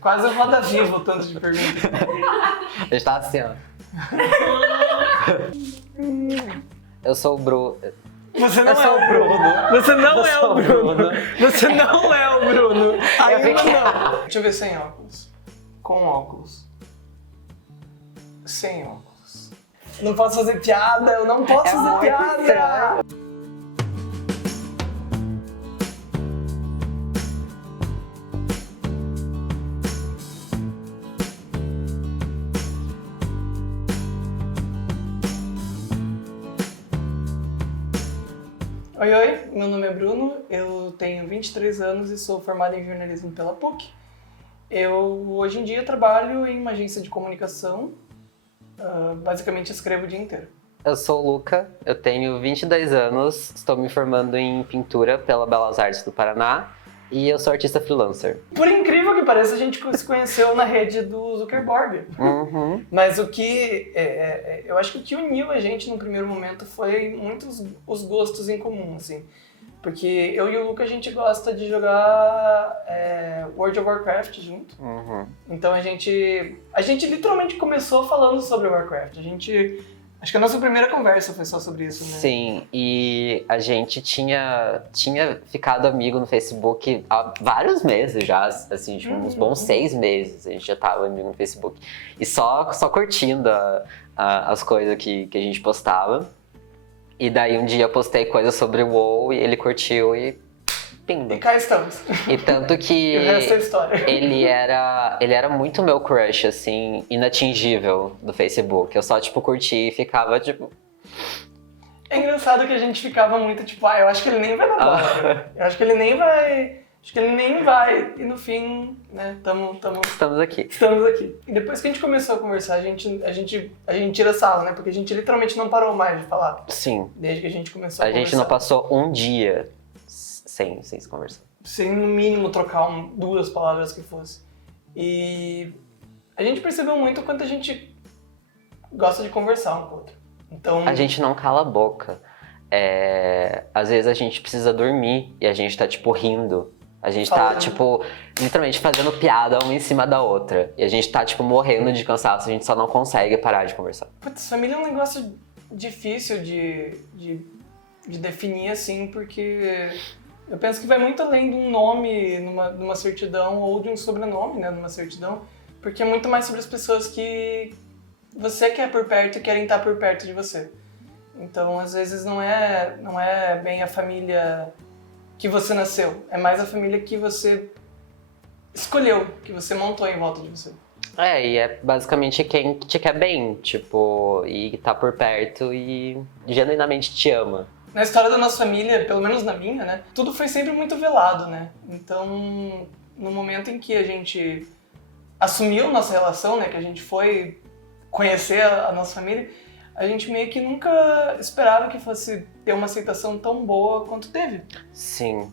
Quase o Roda Viva, o tanto de perguntas. A gente tá assim, ó. Eu sou o Bruno. Você não Eu é sou o Bruno. Você não Eu é sou o o Bruno. Bruno. Você não é o Bruno. Ainda fiquei- não. Deixa eu ver sem óculos. Com óculos. Sem óculos. Não posso fazer piada, eu não posso fazer muito piada. estranho. Oi, oi, meu nome é Bruno, eu tenho 23 anos e sou formado em jornalismo pela PUC. Eu, hoje em dia, trabalho em uma agência de comunicação, basicamente escrevo o dia inteiro. Eu sou o Luca, eu tenho 22 anos, estou me formando em pintura pela Belas Artes do Paraná e eu sou artista freelancer. Por incrível que pareça, a gente se conheceu na rede do Zuckerberg. Uhum. Mas o que eu acho que o que uniu a gente no primeiro momento foi muitos os gostos em comum, assim. Porque eu e o Luca, a gente gosta de jogar World of Warcraft junto. Uhum. Então a gente literalmente começou falando sobre Warcraft. Acho que a nossa primeira conversa foi só sobre isso, né? Sim, e a gente tinha ficado amigo no Facebook há vários meses já, assim, tipo, uns bons 6 meses a gente já tava amigo no Facebook. E só curtindo as coisas que a gente postava. E daí um dia eu postei coisas sobre o WoW e ele curtiu e pimba. E cá estamos. E tanto que E o resto é história. ele era muito meu crush, assim, inatingível do Facebook. Eu só, tipo, curtia e ficava, tipo... É engraçado que a gente ficava muito tipo, eu acho que ele nem vai dar bola. Eu acho que ele nem vai. Acho que ele nem vai. E no fim, né, Estamos aqui. estamos aqui. E depois que a gente começou a conversar, a gente tira sarro, né? Porque a gente literalmente não parou mais de falar. Sim. Desde que a gente começou a A conversar. gente não passou um dia sem se conversar. Sem, no mínimo, trocar duas palavras que fosse. E a gente percebeu muito o quanto a gente gosta de conversar um com o outro. Então, A gente não cala a boca. Às vezes a gente precisa dormir e a gente tá, tipo, rindo. A gente tá, Falando. tipo, literalmente fazendo piada uma em cima da outra. E a gente tá, tipo, morrendo de cansaço. A gente só não consegue parar de conversar. putz, família é um negócio difícil de definir, assim, porque eu penso que vai muito além de um nome numa certidão ou de um sobrenome, né, numa certidão, porque é muito mais sobre as pessoas que você quer por perto e querem estar por perto de você. Então, às vezes, não é bem a família que você nasceu, é mais a família que você escolheu, que você montou em volta de você. E é basicamente quem te quer bem, tipo, e tá por perto e genuinamente te ama. Na história da nossa família, pelo menos na minha, né, tudo foi sempre muito velado, né? Então, no momento em que a gente assumiu nossa relação, né, que a gente foi conhecer a nossa família, a gente meio que nunca esperava que fosse ter uma aceitação tão boa quanto teve. Sim.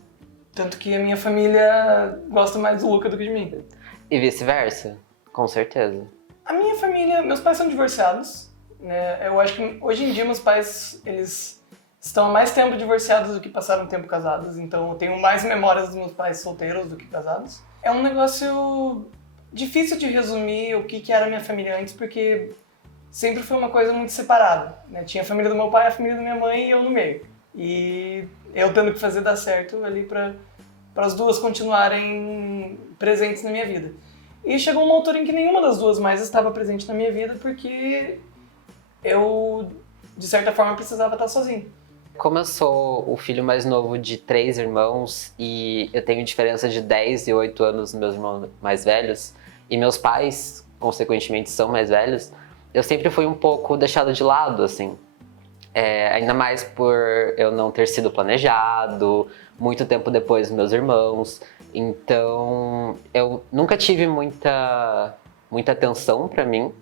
Tanto que a minha família gosta mais do Luca do que de mim. E vice-versa, com certeza. A minha família, meus pais são divorciados, né? Eu acho que hoje em dia meus pais, eles estão há mais tempo divorciados do que passaram tempo casados, então eu tenho mais memórias dos meus pais solteiros do que casados. É um negócio difícil de resumir o que era a minha família antes, porque sempre foi uma coisa muito separada, né? Tinha a família do meu pai, a família da minha mãe e eu no meio. E eu tendo que fazer dar certo ali para as duas continuarem presentes na minha vida. E chegou uma altura em que nenhuma das duas mais estava presente na minha vida porque eu, de certa forma, precisava estar sozinho. Como eu sou o filho mais novo de 3 irmãos e eu tenho diferença de 10 e 8 anos dos meus irmãos mais velhos, e meus pais, consequentemente, são mais velhos, eu sempre fui um pouco deixado de lado, assim. Ainda mais por eu não ter sido planejado, muito tempo depois dos meus irmãos. Então, eu nunca tive muita atenção pra mim.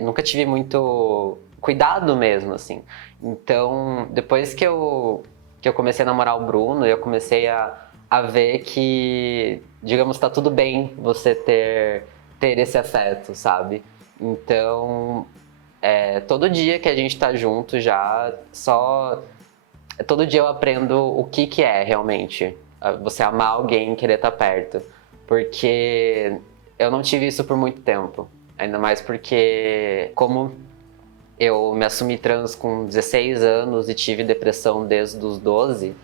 Nunca tive muito cuidado mesmo, assim. Então, depois que eu comecei a namorar o Bruno, eu comecei a ver que, digamos, tá tudo bem você ter esse afeto, sabe? Então, todo dia que a gente tá junto já, todo dia eu aprendo o que é realmente você amar alguém e querer estar perto. porque eu não tive isso por muito tempo. Ainda mais porque, como eu me assumi trans com 16 anos e tive depressão desde os 12,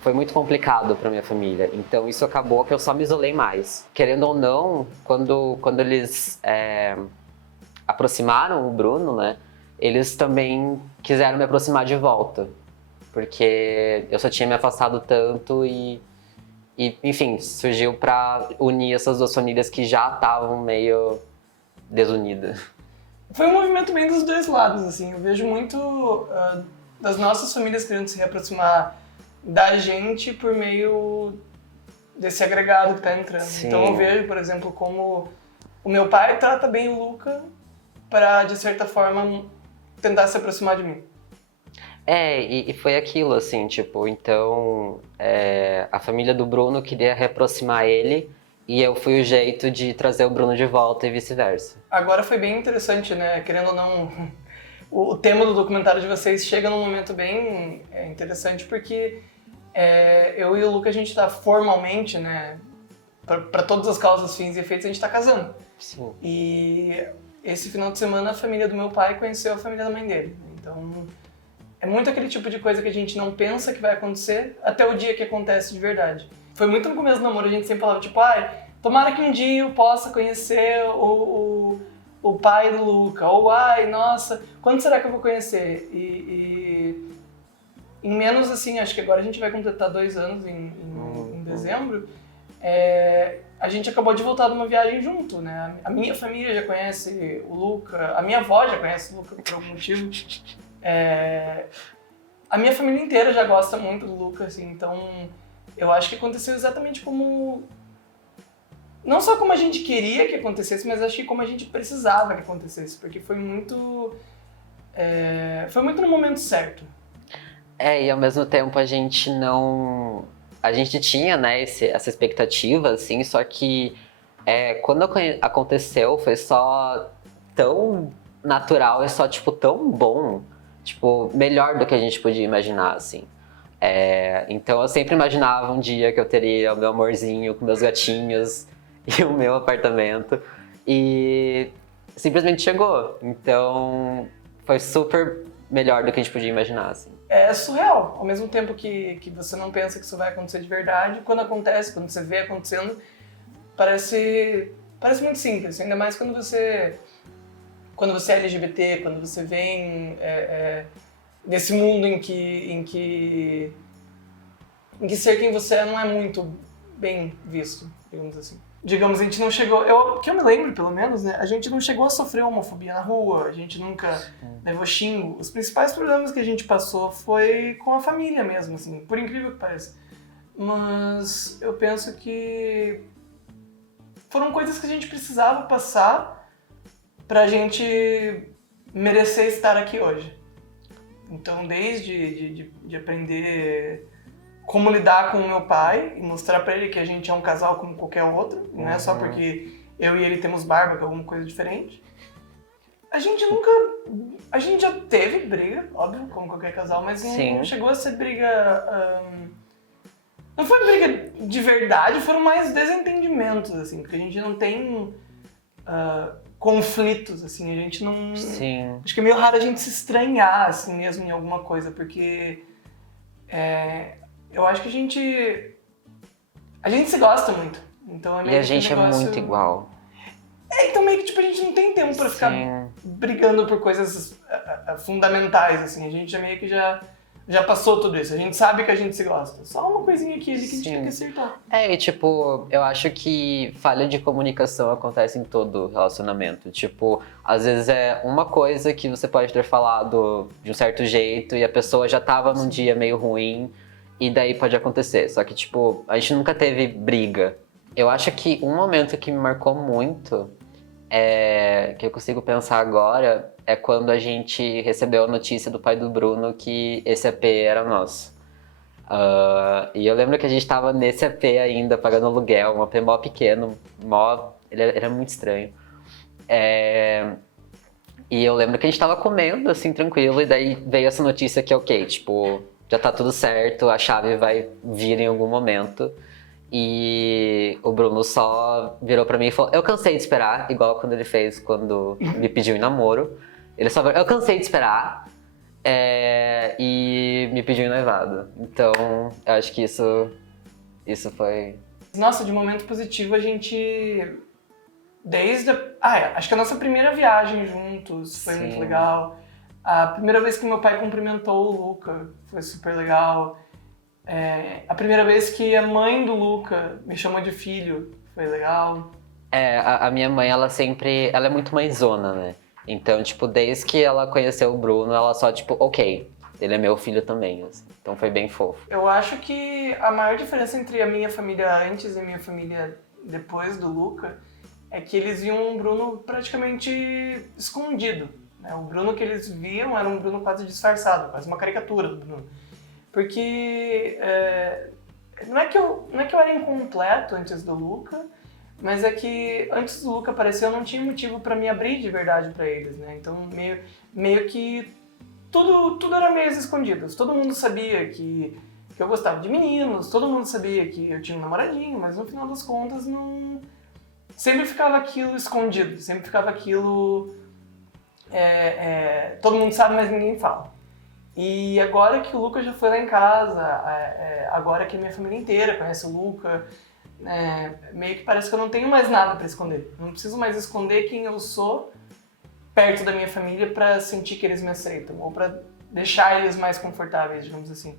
foi muito complicado para minha família. Então isso acabou que eu só me isolei mais. Querendo ou não, quando eles aproximaram o Bruno, né, eles também quiseram me aproximar de volta. Porque eu só tinha me afastado tanto e enfim, surgiu para unir essas duas famílias que já estavam meio desunidas. Foi um movimento bem dos dois lados, assim. Eu vejo muito das nossas famílias querendo se reaproximar da gente por meio desse agregado que tá entrando. Sim. Então eu vejo, por exemplo, como o meu pai trata bem o Luca para, de certa forma, tentar se aproximar de mim. E foi aquilo, assim, tipo, então a família do Bruno queria reaproximar ele e eu fui o jeito de trazer o Bruno de volta e vice-versa. Agora foi bem interessante, né? Querendo ou não, o tema do documentário de vocês chega num momento bem interessante porque eu e o Luca, a gente tá formalmente, né? Para todas as causas, fins e efeitos, a gente tá casando. Sim. E esse final de semana a família do meu pai conheceu a família da mãe dele. Então é muito aquele tipo de coisa que a gente não pensa que vai acontecer até o dia que acontece de verdade. Foi muito no começo do namoro, a gente sempre falava tipo, tomara que um dia eu possa conhecer o pai do Luca. Ou, nossa, quando será que eu vou conhecer? E em menos, assim, acho que agora a gente vai completar 2 anos em dezembro, a gente acabou de voltar de uma viagem junto, né? A minha família já conhece o Luca, a minha avó já conhece o Luca por algum motivo. A minha família inteira já gosta muito do Luca, assim, então eu acho que aconteceu exatamente como... Não só como a gente queria que acontecesse, mas acho que como a gente precisava que acontecesse, porque foi muito no momento certo. E ao mesmo tempo a gente não... A gente tinha, né, essa expectativa, assim, só que quando aconteceu foi só tão natural e só, tipo, tão bom, tipo, melhor do que a gente podia imaginar, assim. Então eu sempre imaginava um dia que eu teria o meu amorzinho com meus gatinhos e o meu apartamento, e simplesmente chegou. Então foi super melhor do que a gente podia imaginar, assim. É surreal, ao mesmo tempo que você não pensa que isso vai acontecer de verdade, quando acontece, quando você vê acontecendo, parece muito simples, ainda mais quando você é LGBT, quando você vem nesse mundo em que ser quem você é não é muito bem visto, digamos assim. Digamos, a gente não chegou, que eu me lembro pelo menos, né, a gente não chegou a sofrer homofobia na rua, a gente nunca levou xingo. Os principais problemas que a gente passou foi com a família mesmo, assim, por incrível que pareça. Mas eu penso que foram coisas que a gente precisava passar pra gente merecer estar aqui hoje. Então, desde de aprender como lidar com o meu pai e mostrar pra ele que a gente é um casal como qualquer outro, não é só porque eu e ele temos barba que é alguma coisa diferente. A gente já teve briga, óbvio, como qualquer casal, mas não chegou a ser briga... não foi briga de verdade, foram mais desentendimentos, assim, porque a gente não tem conflitos, assim, a gente não... Sim. Acho que é meio raro a gente se estranhar, assim, mesmo em alguma coisa, porque eu acho que a gente se gosta muito. Então E a gente é muito igual. Então meio que tipo, a gente não tem tempo pra ficar brigando por coisas fundamentais, assim. A gente já meio que já passou tudo isso. A gente sabe que a gente se gosta. Só uma coisinha aqui ali que a gente tem que acertar. E tipo, eu acho que falha de comunicação acontece em todo relacionamento. Tipo, às vezes é uma coisa que você pode ter falado de um certo jeito e a pessoa já tava num dia meio ruim e daí pode acontecer. Só que, tipo, a gente nunca teve briga. Eu acho que um momento que me marcou muito, que eu consigo pensar agora, é quando a gente recebeu a notícia do pai do Bruno que esse AP era nosso. E eu lembro que a gente tava nesse AP ainda, pagando aluguel, um AP mó pequeno, ele era muito estranho. E eu lembro que a gente tava comendo, assim, tranquilo, e daí veio essa notícia que, ok, tipo, já tá tudo certo, a chave vai vir em algum momento. E o Bruno só virou pra mim e falou: eu cansei de esperar, igual quando ele fez quando me pediu em namoro. Ele só virou: eu cansei de esperar, e me pediu em noivado. Então, eu acho que isso foi. Nossa, de momento positivo a gente... acho que a nossa primeira viagem juntos foi muito Sim. legal. A primeira vez que meu pai cumprimentou o Luca foi super legal. A primeira vez que a mãe do Luca me chamou de filho foi legal. A minha mãe, ela é muito mãezona, né? Então, tipo, desde que ela conheceu o Bruno, ela só, tipo, ok, ele é meu filho também, assim. Então foi bem fofo. Eu acho que a maior diferença entre a minha família antes e a minha família depois do Luca é que eles viam o Bruno praticamente escondido, né? O Bruno que eles viam era um Bruno quase disfarçado, quase uma caricatura do Bruno. Porque não é que eu era incompleto antes do Luca, mas é que antes do Luca aparecer eu não tinha motivo pra me abrir de verdade pra eles, né? Então meio que tudo era meio às escondidas. Todo mundo sabia que eu gostava de meninos, todo mundo sabia que eu tinha um namoradinho, mas no final das contas não... Sempre ficava aquilo escondido, sempre ficava aquilo... todo mundo sabe, mas ninguém fala. E agora que o Luca já foi lá em casa, agora que a minha família inteira conhece o Luca, meio que parece que eu não tenho mais nada pra esconder. Não preciso mais esconder quem eu sou perto da minha família pra sentir que eles me aceitam, ou pra deixar eles mais confortáveis, digamos assim.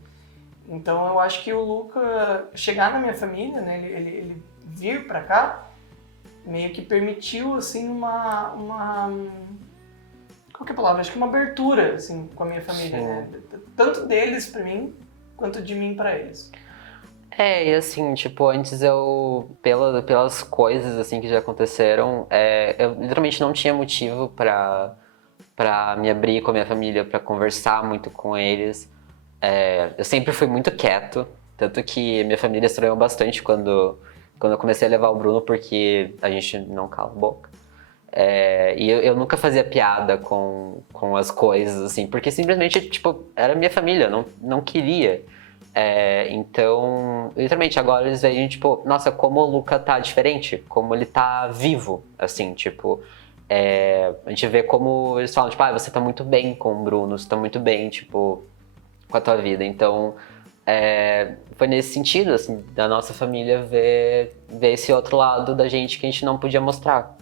Então eu acho que o Luca chegar na minha família, né, ele vir pra cá, meio que permitiu, assim, qual que é a palavra? Acho que uma abertura, assim, com a minha família, né? Tanto deles pra mim, quanto de mim pra eles. E assim, tipo, antes pelas coisas, assim, que já aconteceram, eu literalmente não tinha motivo pra me abrir com a minha família, pra conversar muito com eles. Eu sempre fui muito quieto, tanto que minha família estranhou bastante quando eu comecei a levar o Bruno, porque a gente não cala a boca. E eu nunca fazia piada com as coisas, assim, porque simplesmente, tipo, era minha família, eu não queria. Então, literalmente, agora eles veem, tipo, nossa, como o Luca tá diferente, como ele tá vivo, assim, tipo... a gente vê como eles falam, tipo, você tá muito bem com o Bruno, você tá muito bem, tipo, com a tua vida. Então, foi nesse sentido, assim, da nossa família ver esse outro lado da gente que a gente não podia mostrar.